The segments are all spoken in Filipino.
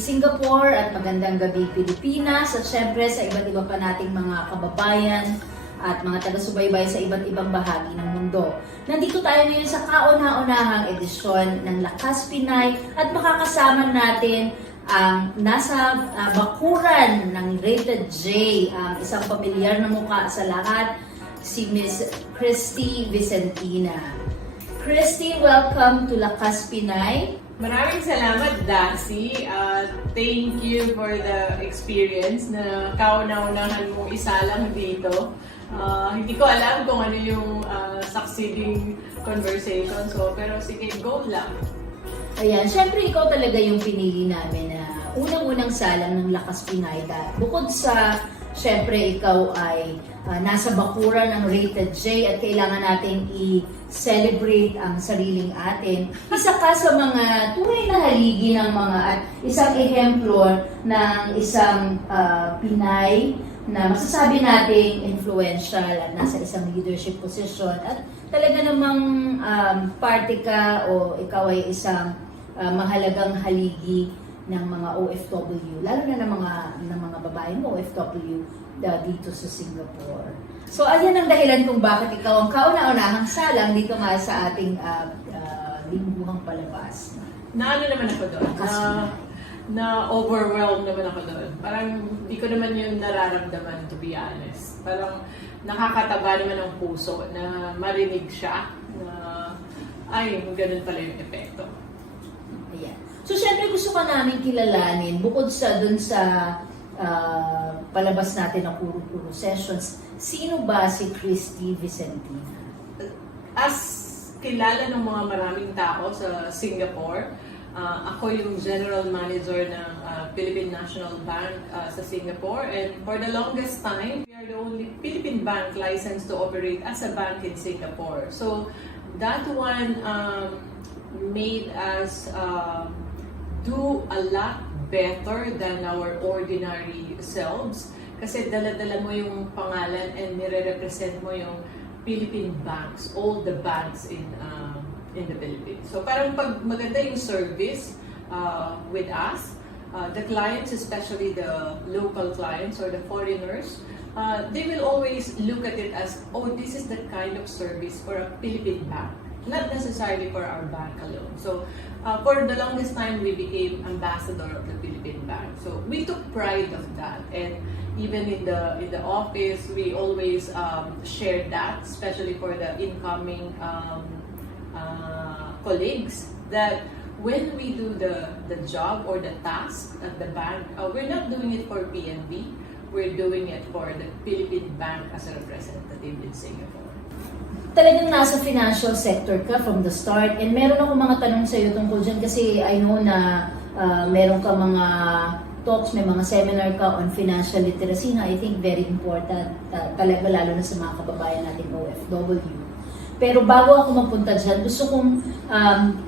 Singapore at magandang gabi Pilipinas at syempre sa iba't iba pa nating mga kababayan at mga taga-subaybay sa iba't ibang bahagi ng mundo. Nandito tayo ngayon sa kauna-unahang edisyon ng Lakas Pinay at makakasama natin ang nasa bakuran ng Rated J, isang pamilyar na mukha sa lahat, si Miss Cristy Vicentina. Cristy, welcome to Lakas Pinay. Maraming salamat, Dassy. Thank you for the experience na kauna-unahan mong isa lang dito. Hindi ko alam kung ano yung succeeding conversation. Pero sige, go lang. Ayan, syempre ikaw talaga yung pinili namin na unang-unang salang ng Lakas Pinay. Bukod sa, syempre ikaw ay nasa bakuran ng Rated J at kailangan nating i-celebrate ang sariling atin. Isa ka sa mga tunay na haligi ng mga at isang ehemplo ng isang Pinay na masasabi nating influential at nasa isang leadership position at talaga namang party ka o ikaw ay isang mahalagang haligi ng mga OFW, lalo na ng mga babae mo OFW dito sa Singapore. So ayan ang dahilan kung bakit ikaw ang kauna-unahang salang dito nga sa ating lingguhang palabas. Ano naman ako doon? Na overwhelmed naman ako doon. Parang hindi ko naman yun nararamdaman, to be honest. Parang nakakataba naman ang puso na marinig siya na ay, ganun pala yung epekto. Ayan. So syempre gusto ka namin kilalanin, bukod sa dun sa palabas natin ng Kuro-Kuro Sessions, sino ba si Cristy Vicentina? As kilala ng mga maraming tao sa Singapore, ako yung General Manager ng Philippine National Bank sa Singapore, and for the longest time, we are the only Philippine bank licensed to operate as a bank in Singapore. So that one made us do a lot better than our ordinary selves kasi dala-dala mo yung pangalan and nire-represent mo yung Philippine banks, all the banks in the Philippines. So parang pag maganda yung service with us, the clients, especially the local clients or the foreigners, they will always look at it as, oh, this is the kind of service for a Philippine bank, not necessarily for our bank alone. So for the longest time, we became ambassador of the Philippine Bank. So we took pride of that, and even in the office, we always shared that, especially for the incoming colleagues, that when we do the job or the task at the bank, we're not doing it for PNB, we're doing it for the Philippine Bank as a representative in Singapore. Talagang nasa financial sector ka from the start, and meron ako mga tanong sa iyo tungkol dyan kasi I know na meron ka mga talks, may mga seminar ka on financial literacy na I think very important talaga, lalo na sa mga kababayan natin OFW. Pero bago ako mapunta dyan, gusto kong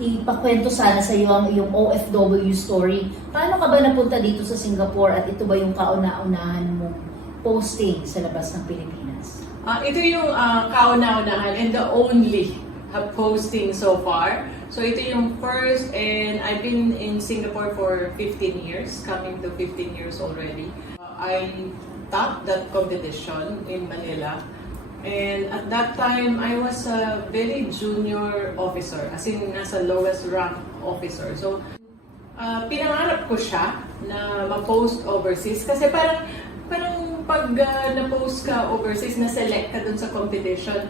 ipakwento sana sa iyo ang iyong OFW story. Paano ka ba napunta dito sa Singapore at ito ba yung kauna-unahan mong posting sa labas ng Pilipinas? Ito yung kauna-unahan and the only posting so far. So ito yung first, and I've been in Singapore for 15 years, coming to 15 years already. I topped that competition in Manila. And at that time, I was a very junior officer, as in nasa lowest rank officer. So, pinangarap ko siya na ma-post overseas kasi parang pag na-post ka overseas, na-select ka dun sa competition,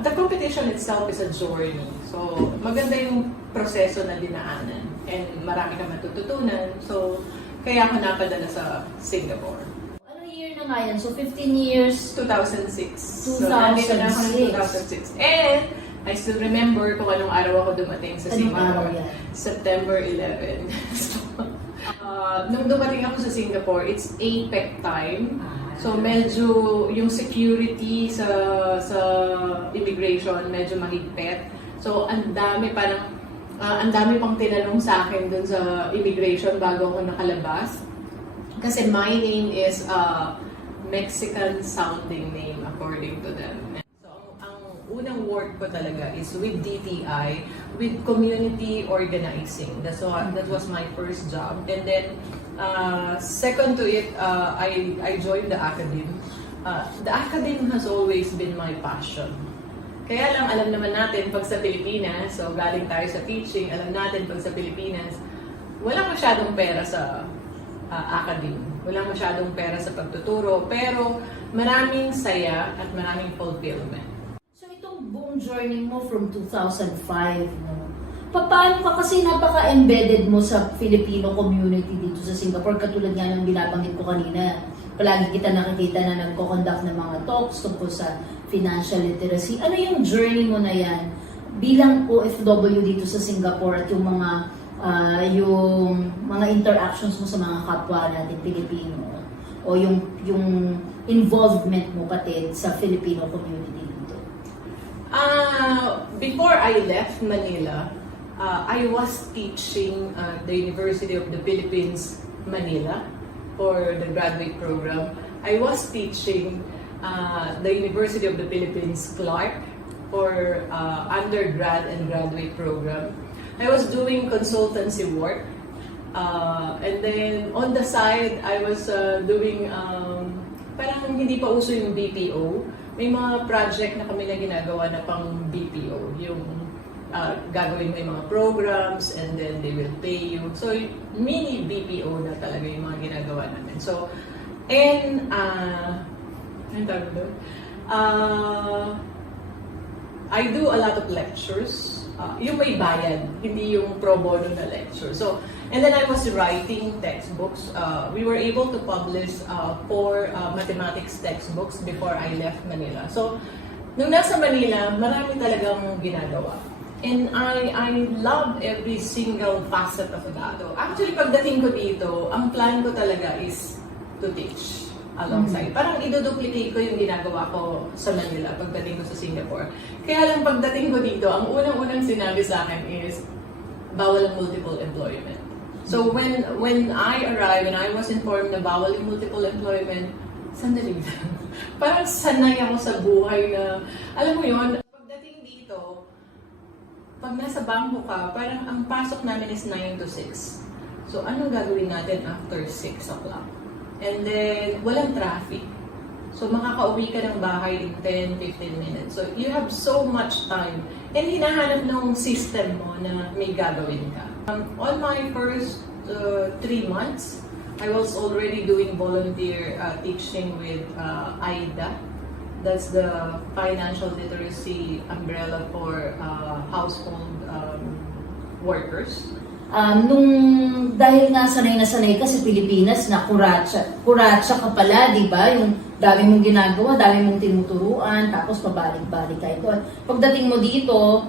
the competition itself is a journey. So, maganda yung proseso na dinaanan and marami ka matututunan. So, kaya ako napadala sa Singapore. Na nga yan? So 15 years? 2006. 2006. So, nandito na ako ng 2006. And I still remember kung anong araw ako dumating sa Singapore. September 11. So, nung dumating ako sa Singapore, it's APEC time. So medyo yung security sa immigration medyo mahigpit. So ang dami pang tinanong sa akin dun sa immigration bago ako nakalabas. Kasi my name is Mexican sounding name according to them. So ang unang work ko talaga is with DTI, with community organizing. That was my first job. And then, second to it, I joined the academe. The academe has always been my passion. Kaya lang, alam naman natin, pag sa Pilipinas, so galing tayo sa teaching, alam natin pag sa Pilipinas, walang masyadong pera sa academe. Walang masyadong pera sa pagtuturo, pero maraming saya at maraming fulfillment. So itong buong journey mo from 2005, no? Paano ka, kasi napaka-embedded mo sa Filipino community dito sa Singapore, katulad nga ng binabanggit ko kanina. Palagi kita nakikita na nagko-conduct ng mga talks tungkol sa financial literacy. Ano yung journey mo na yan bilang OFW dito sa Singapore at yung mga interactions mo sa mga kapwa natin Pilipino o yung involvement mo pati sa Filipino community dito? Before I left Manila, I was teaching the University of the Philippines, Manila, for the graduate program. I was teaching the University of the Philippines, Clark, for undergrad and graduate program. I was doing consultancy work. And then on the side, I was doing, parang hindi pa uso yung BPO. May mga project na kami na ginagawa na pang BPO. Yung gagawin mo yung mga programs and then they will pay you. So, mini BPO na talaga yung mga ginagawa namin. So, and, ano tawag doon? I do a lot of lectures. Yung may bayad, hindi yung pro bono na lecture. So, and then I was writing textbooks. We were able to publish 4 mathematics textbooks before I left Manila. So, nung nasa Manila, marami talagang ginagawa. And I love every single facet of that. Actually, pagdating ko dito, ang plan ko talaga is to teach alongside. Parang iduduplicate ko yung ginagawa ko sa Manila pagdating ko sa Singapore. Kaya lang pagdating ko dito, ang unang-unang sinabi sa akin is bawal ang multiple employment. So when I arrived and I was informed na bawal yung multiple employment, sandali lang. Parang sanay ako sa buhay na, alam mo yun, pagdating dito, pag nasa bangko ka, parang ang pasok namin is 9 to 6. So, ano gagawin natin after 6 o'clock? And then, walang traffic. So, makakauwi ka ng bahay in 10-15 minutes. So, you have so much time. And hinahanap ng system mo na may gagawin ka. On my first 3 months, I was already doing volunteer teaching with AIDA. That's the financial literacy umbrella for household workers. Dahil nga sanay na sanay ka sa Pilipinas na kuratsa ka pala, di ba? Yung dami mong ginagawa, dami mong tinuturuan, tapos pabalik-balik ka ito. Pagdating mo dito,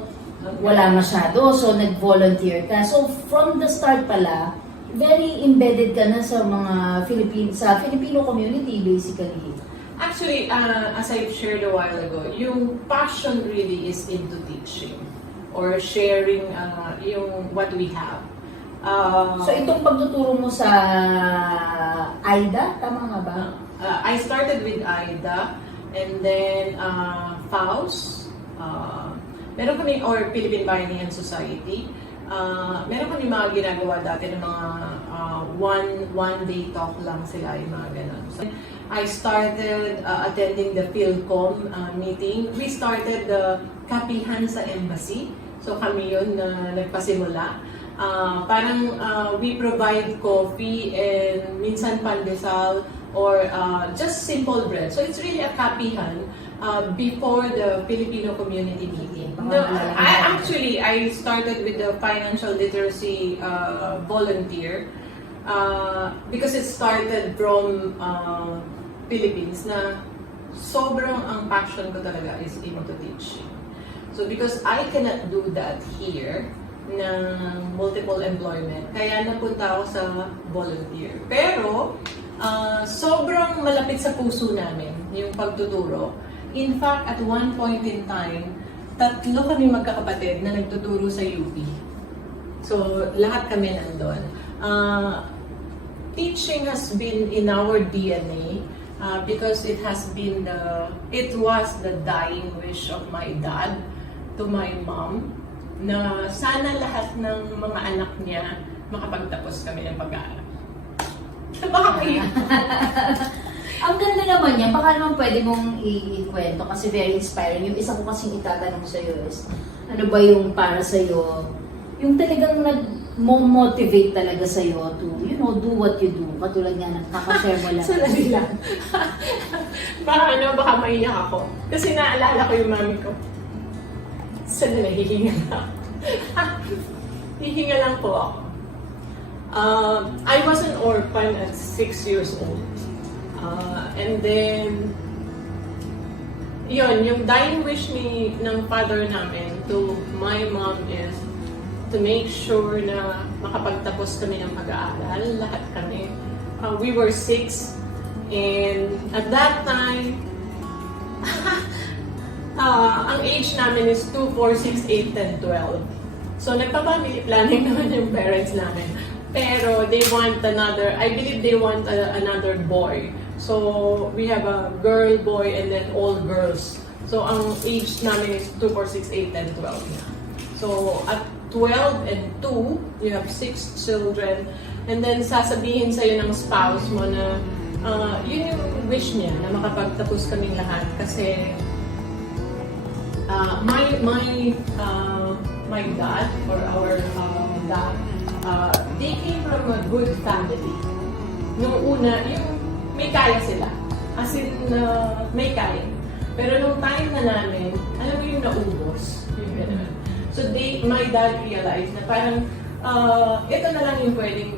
wala masyado, so nag-volunteer ka. So from the start pala, very embedded ka na sa mga Filipino community basically. Actually, as I shared a while ago, yung passion really is into teaching or sharing yung what we have. So itong pagtuturo mo sa AIDA, tama nga ba? I started with AIDA and then FAUS, meron kami, or Philippine Bayanihan Society. Meron kami mga ginagawa dati ng mga one day talk lang sila, yung mga ganun. So, I started attending the PhilCom meeting. We started the kapihan sa embassy. So kami yun na nagpasimula. We provide coffee and minsan pandesal or just simple bread. So it's really a kapihan before the Filipino community meeting. I started with the financial literacy volunteer because it started from Philippines na sobrang ang passion ko talaga is into teaching. So because I cannot do that here ng multiple employment, kaya napunta ako sa volunteer. Pero sobrang malapit sa puso namin yung pagtuturo. In fact, at one point in time, 3 kami magkakapatid na nagtuturo sa UP. So lahat kami nandun. Teaching has been in our DNA because it was the dying wish of my dad to my mom na sana lahat ng mga anak niya makapagtapos kami ng pag-aaral. Baka may... Ang ganda naman yan. Baka naman pwede mong ikwento kasi very inspiring. Yung isa ko kasing itatanong sa'yo is, ano ba yung para sa'yo, yung talagang nag-motivate talaga sa'yo to, do what you do. Katulad nga, nakaka-share mo lang. Sandali lang. Baka maiyak ako. Kasi naalala ko yung mami ko. Sandali, hihinga lang. Hihinga lang po ako. I was an orphan at 6 years old. And then, yung dying wish ng father namin to my mom is to make sure na makapagtapos kami ng pag-aaral, lahat kami. We were 6, and at that time, ang age namin is 2, 4, 6, 8, 10, 12. So, nagpa-family planning naman yung parents namin. Pero they want I believe they want another boy. So, we have a girl, boy, and then all girls. So, ang age namin is 2, 4, 6, 8, 10, 12 na. So, at 12 and 2, you have 6 children. And then, sasabihin sa'yo ng spouse mo na yun yung wish niya, na makapagtapos kaming lahat. Kasi, my dad, or our dad, they came from a good family. Nung una, may kaya sila. As in, may kaya. Pero nung time na namin, alam mo yung naubos. Yung gano'n. So my dad realized na parang, ito na lang yung pwedeng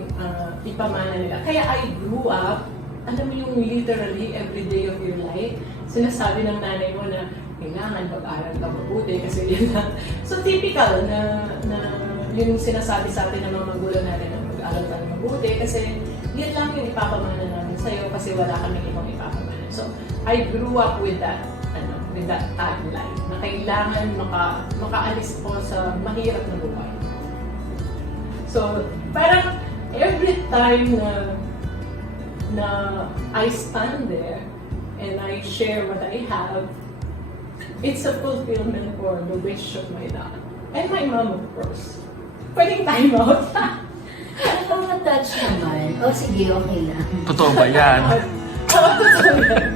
ipamana nila. Kaya I grew up, alam mo yung literally every day of your life, sinasabi ng nanay mo na, kailangan pag-aral ka mabuti kasi yun lang. So typical na yung sinasabi sa atin ng mga magulang natin na mag-aral ka mabuti kasi yun lang yung ipapamana namin sa'yo kasi wala kaming ibang ipapamana. So, I grew up with that tagline na kailangan makaalis po sa mahirap na buhay. So, parang every time na I stand there and I share what I have, it's a fulfillment for the wish of my dad. And my mom, of course. Pwedeng time out. Ano mga touch naman? Sige, okay lang. Totoo ba yan? Oo, totoo yan.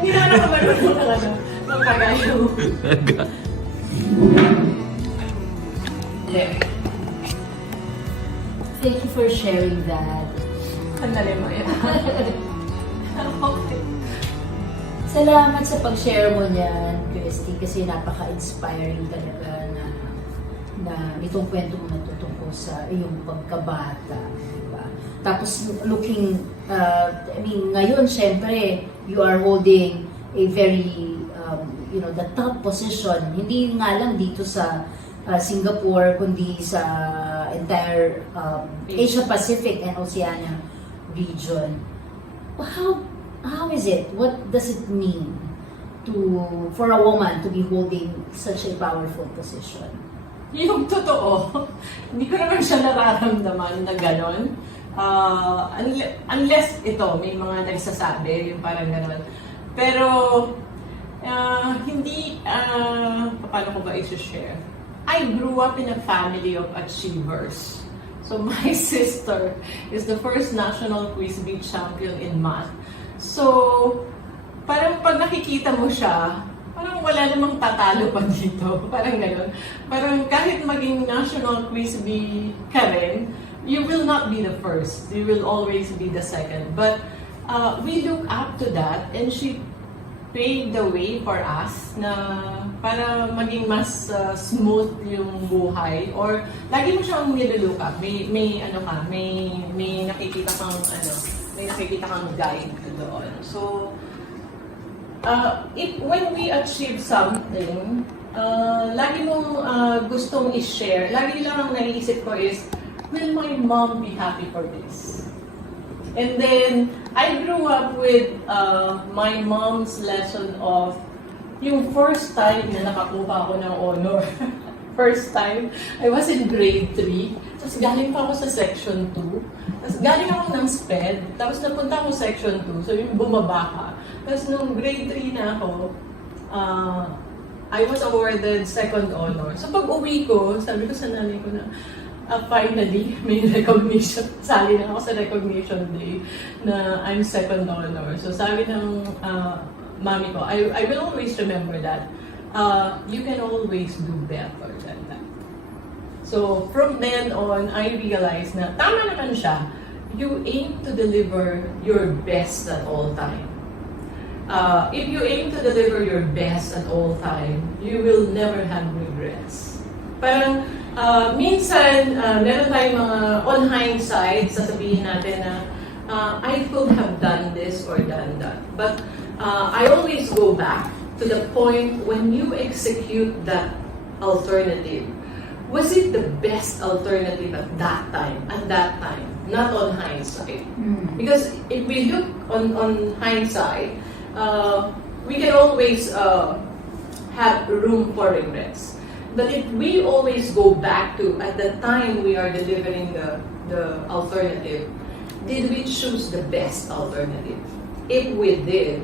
Hindi na ako marunong ng kagayo. Thank you for sharing that. Sandali mo yan. Okay. Salamat sa pag-share mo niyan, Cristy, kasi napaka-inspiring talaga na itong kwento mo natutungkol sa iyong pagkabata. Diba? Tapos looking, ngayon, syempre, you are holding a very, the top position, hindi nga lang dito sa Singapore, kundi sa entire Asia Pacific and Oceania region. How is it? What does it mean for a woman to be holding such a powerful position? Yung totoo, hindi ko naman siya nararamdaman na gano'n. Unless may mga nagsasabi, yung parang gano'n. Pero, paano ko ba i-share? I grew up in a family of achievers. So, my sister is the first national quiz bee champion in math. So, parang pag nakikita mo siya, parang wala namang tatalo pa dito. Parang gano'n. Parang kahit maging national quiz bee ka rin, you will not be the first. You will always be the second. But we look up to that, and she paved the way for us na para maging mas smooth yung buhay. Or lagi mo siyang nilook up. May nakikita kang may nakikita kang guide doon. So, when we achieve something, lagi mong gustong i-share, lagi lang ang naiisip ko is, will my mom be happy for this? And then, I grew up with my mom's lesson of yung first time na nakakuha ako ng honor. First time, I was in grade 3. Tapos galing pa ako sa section 2. Tapos galing ako ng SPED, tapos napunta ako section 2, so yung bumaba ka. Tapos nung grade 3 na ako, I was awarded second honor. So pag uwi ko, sabi ko sa nanay ko na, finally, may recognition. Sali na ako sa recognition day na I'm second honor. So sabi ng mami ko, I will always remember that. You can always do better than that. So from then on, I realized na tama naman siya. You aim to deliver your best at all time. If you aim to deliver your best at all time, you will never have regrets. Parang minsan, meron tayong mga on hindsight, sasabihin natin na I could have done this or done that. But I always go back to the point when you execute that alternative. Was it the best alternative at that time, not on hindsight? Because if we look on hindsight, we can always have room for regrets. But if we always go back to at the time we are delivering the alternative, did we choose the best alternative? If we did,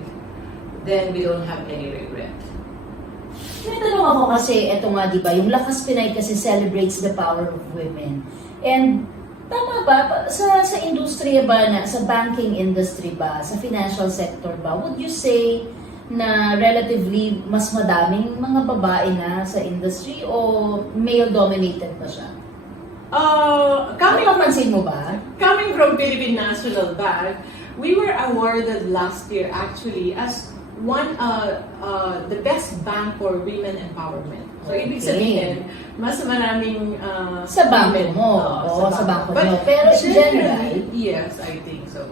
then we don't have any regret. May tanong ako kasi, eto nga, di ba, yung Lakas Pinay kasi celebrates the power of women. And tama ba, sa industriya ba, sa banking industry ba, sa financial sector ba, would you say na relatively mas madaming mga babae na sa industry o male-dominated ba siya? Napapansin mo ba? Coming from Philippine National Bank, we were awarded last year actually as the best bank for women empowerment. So, ibig sabihin, mas maraming sa bangko mo. Sa bangko mo. Pero in general, yes, I think so.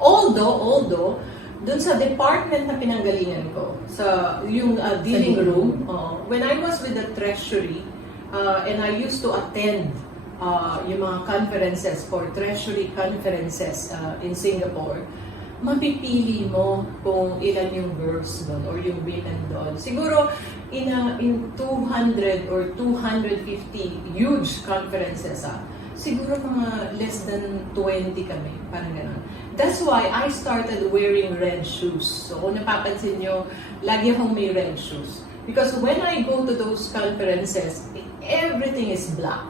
Although, dun sa department na pinanggalingan ko, sa yung dealing room, when I was with the treasury, and I used to attend yung mga conferences for treasury conferences in Singapore, mapipili mo kung ilan yung girls doon or yung women doon. Siguro in 200 or 250 huge conferences, siguro mga less than 20 kami, parang gano'n. That's why I started wearing red shoes. So kung napapansin nyo, lagi akong may red shoes. Because when I go to those conferences, everything is black.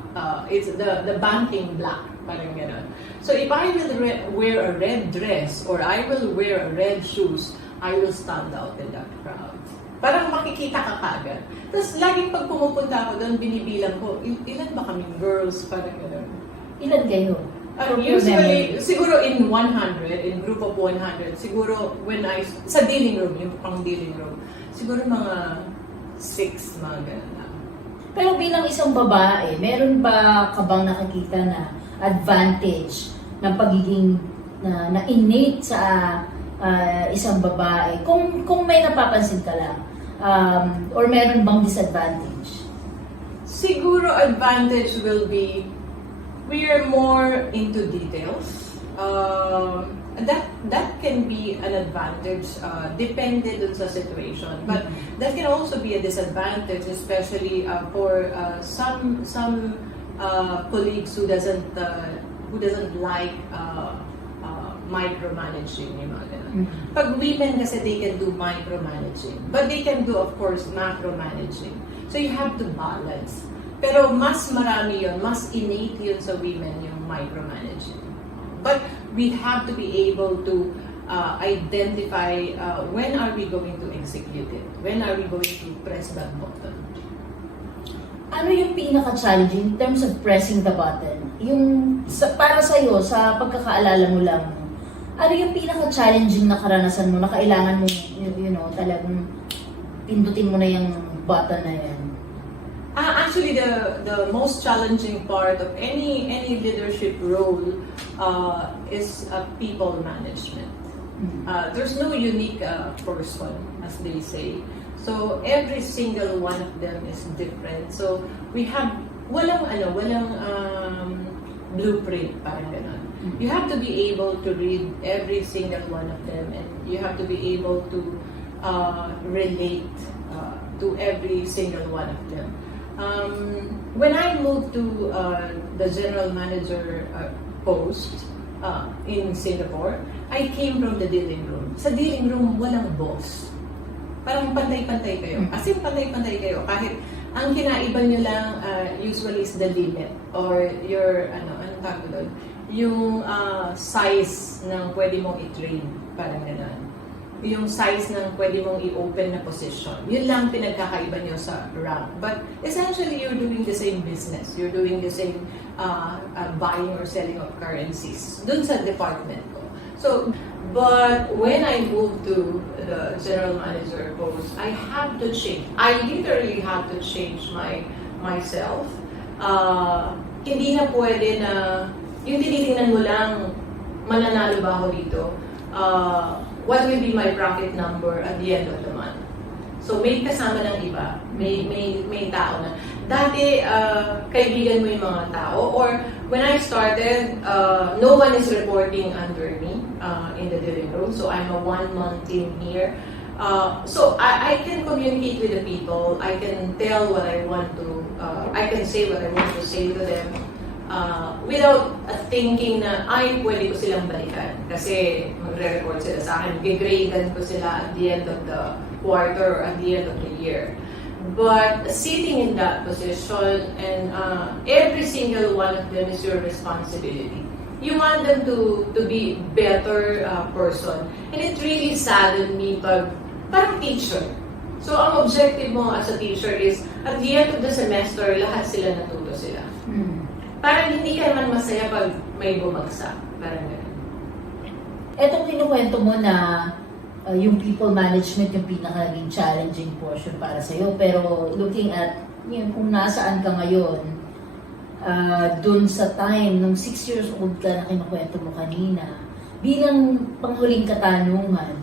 It's the banking black, parang gano'n. So if I will wear a red dress or I will wear a red shoes, I will stand out in that crowd. Parang makikita ka kaagad. Tapos laging pag pumupunta ako doon, binibilang ko, ilan ba kaming girls? Parang gano'n. Ilan kayo? Usually, siguro in 100, in group of 100, siguro when sa dealing room, yung pang dealing room, siguro mga 6, mga gano'n lang. Pero bilang isang babae, meron ba ka bang nakikita na advantage ng pagiging na innate sa isang babae? Kung may napapansin ka lang, or meron bang disadvantage? Siguro advantage will be we are more into details. That can be an advantage, depende dun sa situation. But that can also be a disadvantage, especially for some colleagues who doesn't like micromanaging, yung mga ganun. Pag women kasi, they can do micromanaging. But they can do, of course, macromanaging. So you have to balance. Pero mas marami yun, mas innate yun sa women, yung micromanaging. But we have to be able to identify when are we going to execute it? When are we going to press that button? Ano yung pinaka-challenging in terms of pressing the button? Para sa'yo, sa pagkakaalala mo lang, ano yung pinaka-challenging na karanasan mo na kailangan mo, talagang pindutin mo na yung button na yan? Actually, the most challenging part of any leadership role is people management. There's no unique person, as they say. So every single one of them is different. So we have walang blueprint, parang ganon. You have to be able to read every single one of them, and you have to be able to relate to every single one of them. When I moved to the general manager post, in Singapore, I came from the dealing room. Sa dealing room, walang boss. Parang pantay-pantay kayo. As in, pantay-pantay kayo. Kahit ang kinaiba nyo lang usually is the limit or your, anong tawag doon? Yung size ng pwede mong i-train. Parang gano'n. Yung size ng pwede mong i-open na position. Yun lang pinagkakaiba nyo sa rank. But essentially, you're doing the same business. You're doing the same buying or selling of currencies. Dun sa department ko. So, but when I moved to the general manager post, I have to change. I literally have to change myself. Hindi na pwede na, yung tinitingnan mo lang, mananalo ba ako dito? What will be my profit number at the end of the month? So may kasama ng iba, may tao na. Dati, kaibigan mo yung mga tao, or when I started, no one is reporting under me in the dealing room. So I'm a one-month team here. So I can communicate with the people. I can tell what I want to, I can say what I want to say to them. Without thinking na, ay, pwede ko silang balikan. Kasi magre-report sila sa akin, gigradean ko sila at the end of the quarter or at the end of the year. But sitting in that position, and every single one of them is your responsibility. You want them to be better person. And it really saddened me pag parang teacher. So ang objective mo as a teacher is, at the end of the semester, lahat sila natuto sila. Parang hindi ka naman masaya pag may bumagsak. Parang gano'n. Etong kinukwento mo na yung people management yung pinaka-naging challenging portion para sa'yo. Pero looking at yun, kung nasaan ka ngayon, dun sa time, nung 6 years old ka na kinukwento mo kanina, bilang panghuling katanungan,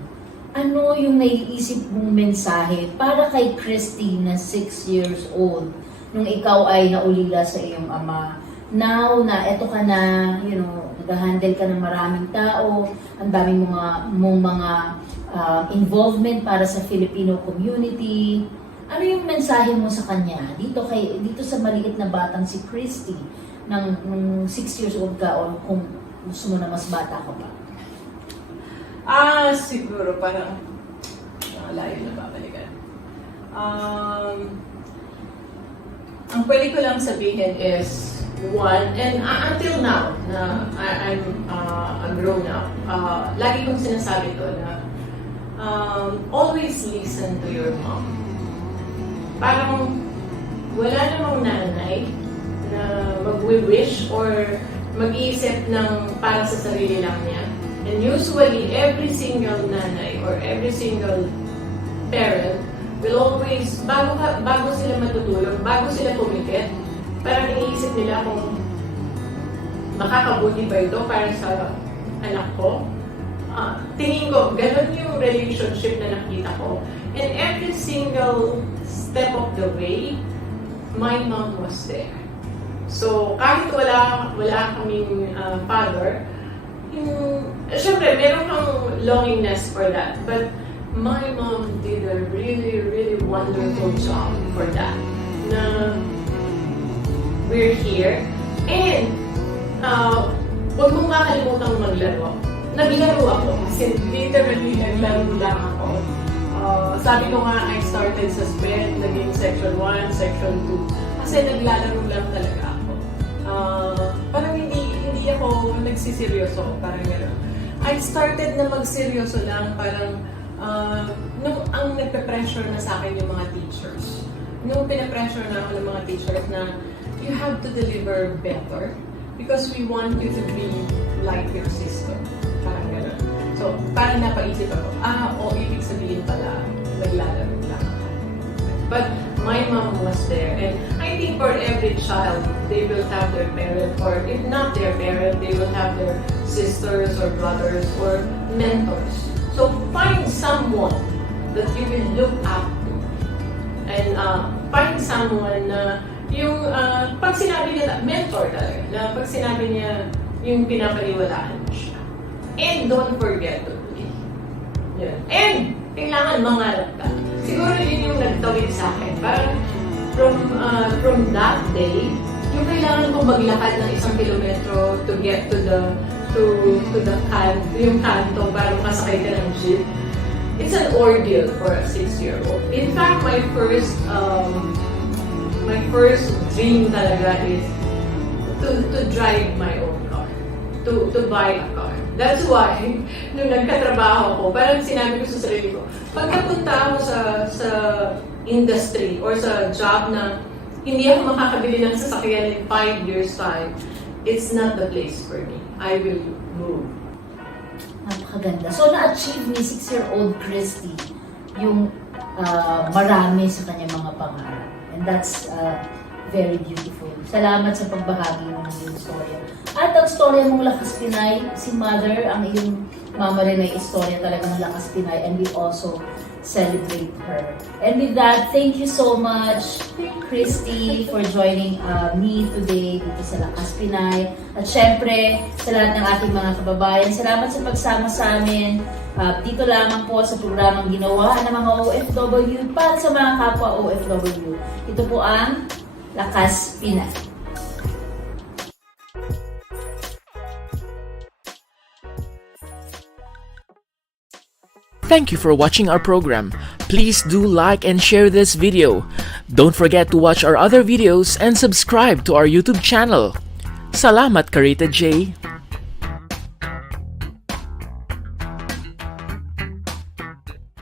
ano yung naiisip mong mensahe para kay Cristy na 6 years old nung ikaw ay naulila sa iyong ama? Now na eto ka na, nag-handle ka ng maraming tao, ang daming mga involvement para sa Filipino community. Ano yung mensahe mo sa kanya dito sa maliit na batang si Cristy nung 6 years old ka, o kung gusto mo na mas bata ka pa? Siguro parang layo na babalikan. Ang pwede ko lang sabihin is, one, and until now, na I'm a grown-up, lagi kong sinasabi to na always listen to your mom. Parang wala namang nanay na mag-wish or mag-iisip ng para sa sarili lang niya. And usually, every single nanay or every single parent will always, bago sila matutulog, bago sila pumikit, parang iniisip nila kung makakabuti ba ito para sa anak ko. Tingin ko, ganun yung relationship na nakita ko. And every single step of the way, my mom was there. So, kahit wala kaming father, syempre, meron kang longingness for that. But my mom did a really, really wonderful job for that. Na we're here. And, huwag mong makalimutang maglaro. Naglaro ako. Kasi literally, naglaro lang ako. Sabi ko nga, I started sa SPED, naging Section 1, Section 2. Kasi naglalaro lang talaga ako. Parang hindi ako nagsiseryoso. Parang gano'n. I started na magseryoso lang. Parang, nung ang nagpe-pressure na sa akin yung mga teachers. Nung pinapressure na ako ng mga teachers na, you have to deliver better because we want you to be like your sister. Parang gano'n. So, parang napaisip ako, ibig sabihin pala, naglalaro lang ako. But my mom was there, and I think for every child, they will have their parent, or if not their parent, they will have their sisters or brothers or mentors. So, find someone that you will look up to. And find someone na yung pag sinabi niya, mentor talaga, na pag sinabi niya, yung pinapaniwalaan mo siya. And don't forget to believe. Yeah. And kailangan mangarap ka. Siguro yun yung nagtawid sa akin. Parang from that day, yung kailangan kong maglakad ng 1 kilometro to get to the to the yung canto para makasakay ka ng jeep. It's an ordeal for a 6-year-old. In fact, my first dream talaga is to drive my own car, to buy a car. That's why, nung nagkatrabaho ko, parang sinabi ko sa sarili ko, pagkapunta ako sa industry or sa job na hindi ako makakabili ng sasakyan in 5 years' time, it's not the place for me. I will move. Napakaganda. So, na-achieve ni 6-year-old Cristy yung marami sa kanyang mga pangarap. And that's very beautiful. Salamat sa pagbahagi ng iyong storya. At ang storya mong Lakas Pinay, si Mother, ang iyong mama rin ay istorya talaga ng Lakas Pinay, and we also celebrate her. And with that, thank you so much, Cristy, for joining me today dito sa Lakas Pinay. At syempre, sa lahat ng ating mga kababayan, salamat sa pagsama sa amin. Dito lamang po sa programang ginawa ng mga OFW para sa mga kapwa OFW. Ito po ang Lakas Pinay. Thank you for watching our program. Please do like and share this video. Don't forget to watch our other videos and subscribe to our YouTube channel. Salamat, Karita J.